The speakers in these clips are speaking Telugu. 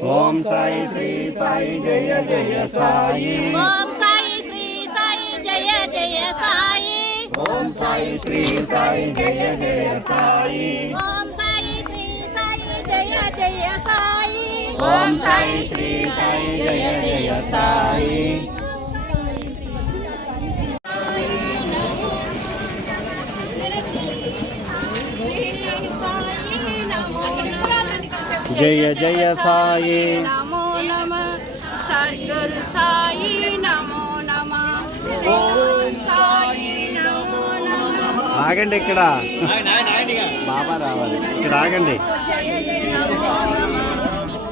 ఓం సాయి శ్రీ సాయి జయ జయ సాయి. ఓం సాయి శ్రీ సాయి జయ జయ సాయి. ఓం సాయి శ్రీ సాయి జయ జయ సాయి. ఓం సాయి శ్రీ సాయి జయ జయ సాయి. ఓం సాయి శ్రీ సాయి జయ జయ సాయి. జయ జయ సాయి. నమో నమః సద్గురు సాయి నమో నమః. ఓం సాయి నమో నమః. ఆగండి, ఇక్కడ బాబా రావాలి, ఇక్కడ ఆగండి.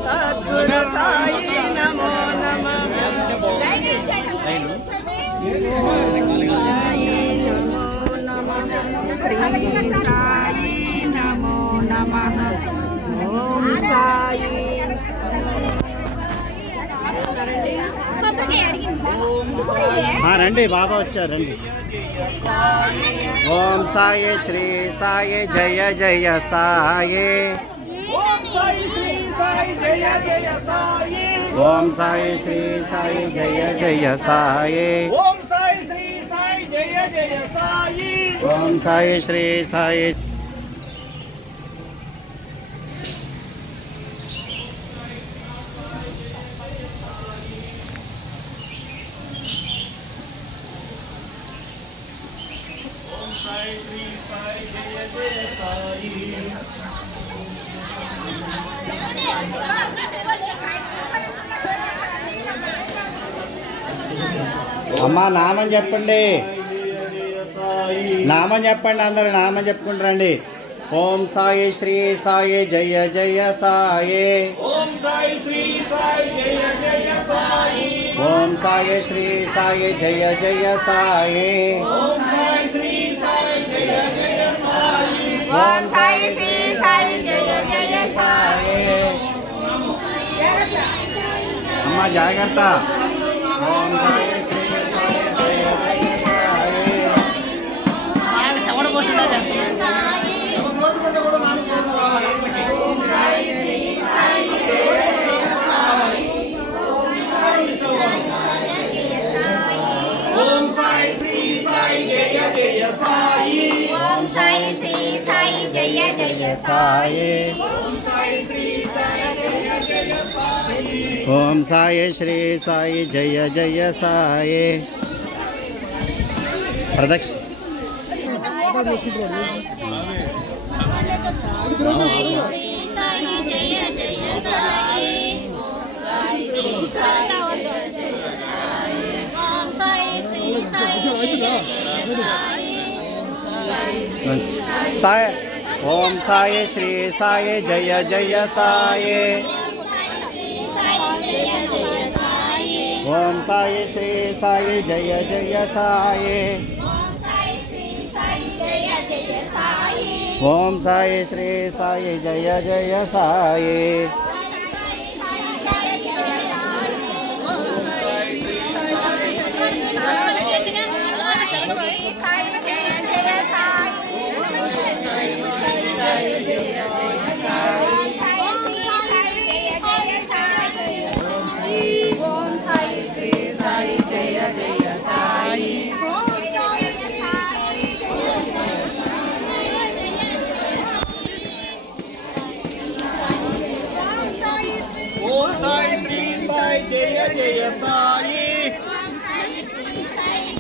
సద్గురు సాయి నమో నమః. శ్రీ సాయి నమో నమః. ఓం సాయి. రండి, బాబా వచ్చారు, రండి. ఓం సాయి శ్రీ సాయి జయ జయ సాయి. ఓం సాయి శ్రీ సాయి జయ జయ సాయి. ఓం సాయి శ్రీ సాయి జయ జయ సాయి. ఓం సాయి శ్రీ సాయి జయ జయ సాయి. ఓం సాయి శ్రీ సాయి. అమ్మా నామం చెప్పండి, నామం చెప్పండి, అందరూ నామం చెప్పుకుంటారండి. ఓం సాయి శ్రీ సాయి జయ జయ సాయి. ఓం సాయి శ్రీ సాయి జయ జయ సాయి. ఓం సాయి శ్రీ సాయి జయ జయ సాయి. ఓం సాయి శ్రీ సాయి జయ జయ సాయి. ఓం సాయి శ్రీ సాయి జయ జయ సాయి. అమ్మ జాగ్రత్త. ఓం సాయి శ్రీ సాయి జయ జయ సాయి. ఓం సాయి శ్రీ సాయి జయ జయ సాయి. ఓం సాయి శ్రీ సాయి జయ జయ సాయి. ఓం సాయి శ్రీ సాయి జయ జయ సాయి. ప్రదక్ష సాయి. ఓం సాయి శ్రీ సాయి జయ జయ సాయి. ఓం సాయి శ్రీ సాయి జయ జయ సాయి. ఓం సాయి శ్రీ సాయి జయ జయ సాయి. ఓం సాయి శ్రీ సాయి జయ జయ సాయి.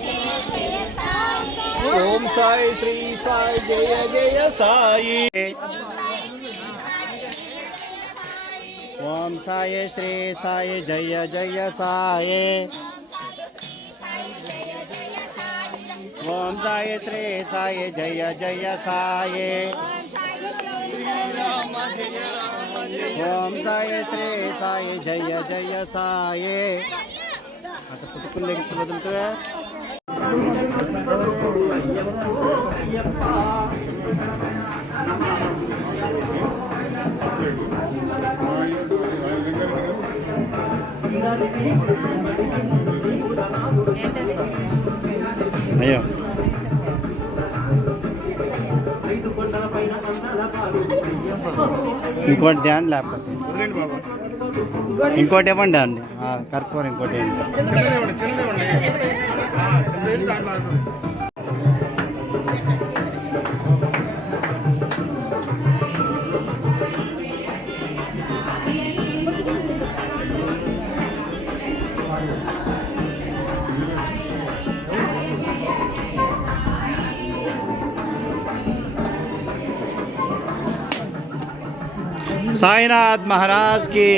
ఓం సాయి శ్రీ సాయి జయ జయ సాయి. ఓం సాయి శ్రీ సాయి జయ జయ సాయి. ఓం సాయి శ్రీ సాయి జయ జయ సాయి. ఓం సాయి శ్రీ సాయి జయ జయ సాయి. అక్కడ పుట్టుకుని వదులుతుందా? అయ్యో ఇంకోటి ధ్యాన్ లేకపోతే వదిలేండి బాబా. ఇంకోటి ఇవ్వండి అండి కర్పూరం ఇంకోటి ఇవ్వండి. చిన్నది చిన్నది దాంట్లో అవుతుంది. साईनाथ महाराज की